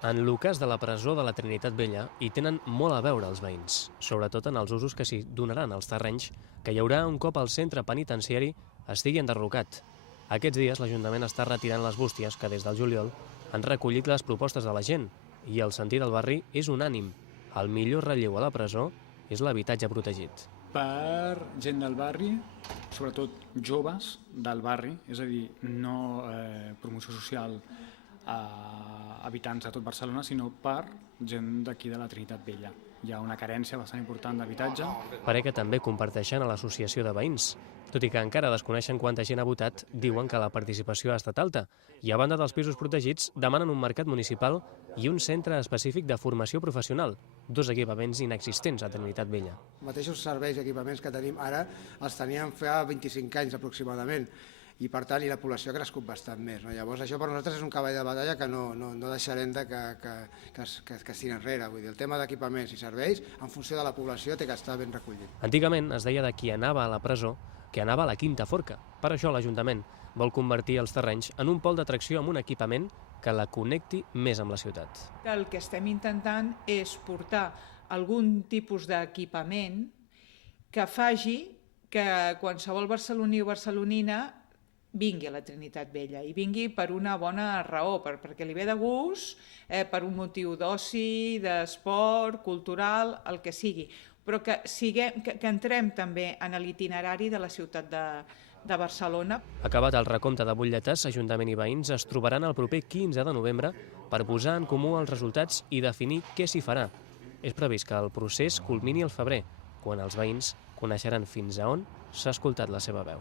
En el cas de la presó de la Trinitat Vella hi tenen molt a veure els veïns, sobretot en els usos que s'hi donaran als terrenys que hi haurà un cop el centre penitenciari estigui enderrocat. Aquests dies l'Ajuntament està retirant les bústies que des del juliol han recollit les propostes de la gent i el sentir del barri és unànim. El millor relleu a la presó és l'habitatge protegit. Per gent del barri, sobretot joves del barri, és a dir, no promoció social a habitants de tot Barcelona, sinó per gent d'aquí de la Trinitat Vella. Hi ha una carència bastant important d'habitatge. Pare que també comparteixen a l'associació de veïns. Tot i que encara desconeixen quanta gent ha votat, diuen que la participació ha estat alta i a banda dels pisos protegits demanen un mercat municipal i un centre específic de formació professional, dos equipaments inexistents a Trinitat Vella. Els mateixos serveis i equipaments que tenim ara els teníem fa 25 anys aproximadament i per tant la població ha crescut bastant més. Llavors això per nosaltres és un cavall de batalla que no deixarem que es tiri enrere. Vull dir, el tema d'equipaments i serveis en funció de la població té que estar ben recollit. Antigament es deia de qui anava a la presó que anava a la Quinta Forca. Per això l'Ajuntament vol convertir els terrenys en un pol d'atracció amb un equipament que la connecti més amb la ciutat. El que estem intentant és portar algun tipus d'equipament que faci que qualsevol barceloní o barcelonina vingui a la Trinitat Vella i vingui per una bona raó, perquè li ve de gust, per un motiu d'oci, d'esport, cultural, el que sigui, però que entrem també en l'itinerari de la ciutat de Barcelona. Acabat el recompte de butlletes, Ajuntament i veïns es trobaran el proper 15 de novembre per posar en comú els resultats i definir què s'hi farà. És previst que el procés culmini al febrer, quan els veïns coneixeran fins a on s'ha escoltat la seva veu.